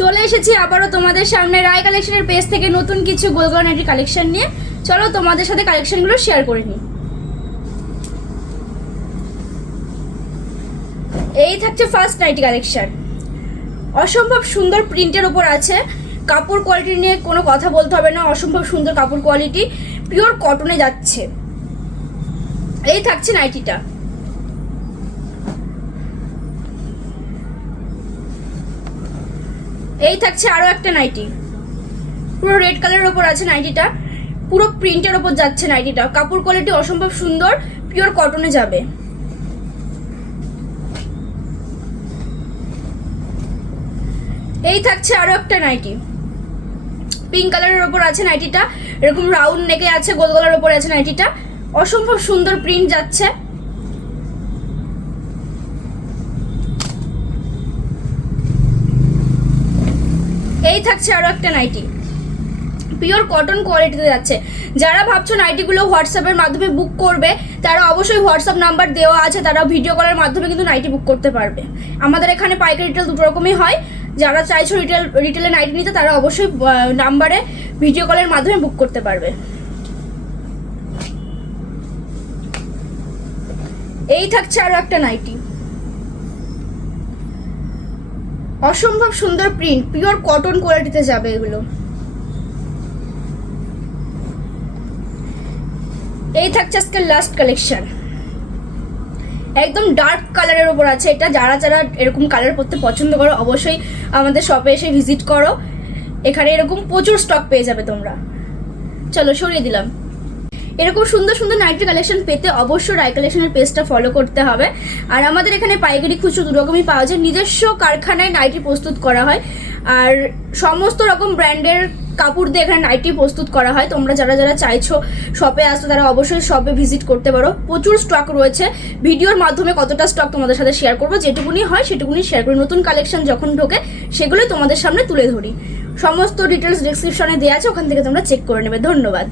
চলে এসেছি আবারও তোমাদের সামনে রায় কালেকশনের পেজ থেকে নতুন কিছু গোলগলা নাইটির কালেকশন নিয়ে। চলো তোমাদের সাথে কালেকশনগুলো শেয়ার করে নিই। এই থাকছে ফার্স্ট নাইটি কালেকশন। অসম্ভব সুন্দর প্রিন্টের ওপর আছে। কাপড় কোয়ালিটি নিয়ে কোনো কথা বলতে হবে না, অসম্ভব সুন্দর কাপড় কোয়ালিটি, পিওর কটনে যাচ্ছে। এই থাকছে নাইটিটা। এই থাকছে আরো একটা নাইটি, পুরো রেড কালারের ওপর আছে নাইটিটা, পুরো প্রিন্টের ওপর যাচ্ছে নাইটিটা। কাপড় কোয়ালিটি অসম্ভব সুন্দর, পিওর কটনে যাবে। এই থাকছে আরো একটা নাইটি, পিঙ্ক কালারের ওপর আছে নাইটিটা, এরকম রাউন্ড নেকে আছে, গোল গলার ওপর আছে নাইটিটা, অসম্ভব সুন্দর প্রিন্ট যাচ্ছে। এই থাকছে আরো একটা নাইটি, পিওর কটন কোয়ালিটিতে যাচ্ছে। যারা ভাবছো নাইটিগুলো হোয়াটসঅ্যাপের মাধ্যমে বুক করবে, তারা অবশ্যই হোয়াটসঅ্যাপ নাম্বার দেওয়া আছে, তারা ভিডিও কলের মাধ্যমে কিন্তু নাইটি বুক করতে পারবে। আমাদের এখানে পাইকারি রিটেল দুটো রকমই হয়। যারা চাইছো রিটেলে নাইটি নিতে, তারা অবশ্যই নাম্বারে ভিডিও কলের মাধ্যমে বুক করতে পারবে। এই থাকছে আরো একটা নাইটি, অসম্ভব সুন্দর প্রিন্ট, পিওর কটন কোয়ালিটিতে যাবে এগুলো। এই থাকছে আজকের লাস্ট কালেকশন, একদম ডার্ক কালারের উপর আছে এটা। যারা যারা এরকম কালার পরতে পছন্দ করো, অবশ্যই আমাদের শপে এসে ভিজিট করো। এখানে এরকম প্রচুর স্টক পেয়ে যাবে তোমরা। চলো সরিয়ে দিলাম। এরকম সুন্দর সুন্দর নাইটি কালেকশন পেতে অবশ্যই রায় কালেকশনের পেজটা ফলো করতে হবে। আর আমাদের এখানে পাইকারি খুচরো দুরকমই পাওয়া যায়। নিজস্ব কারখানায় নাইটি প্রস্তুত করা হয়, আর সমস্ত রকম ব্র্যান্ডের কাপড় দিয়ে এখানে নাইটি প্রস্তুত করা হয়। তোমরা যারা যারা চাইছো শপে আসতে, তারা অবশ্যই শপে ভিজিট করতে পারো। প্রচুর স্টক রয়েছে। ভিডিওর মাধ্যমে কতটা স্টক তোমাদের সাথে শেয়ার করবো, যেটুকুনি হয় সেটুকুনি শেয়ার করি। নতুন কালেকশন যখন ঢোকে সেগুলোই তোমাদের সামনে তুলে ধরি। সমস্ত ডিটেলস ডেসক্রিপশনে দেওয়া আছে, ওখান থেকে তোমরা চেক করে নেবে। ধন্যবাদ।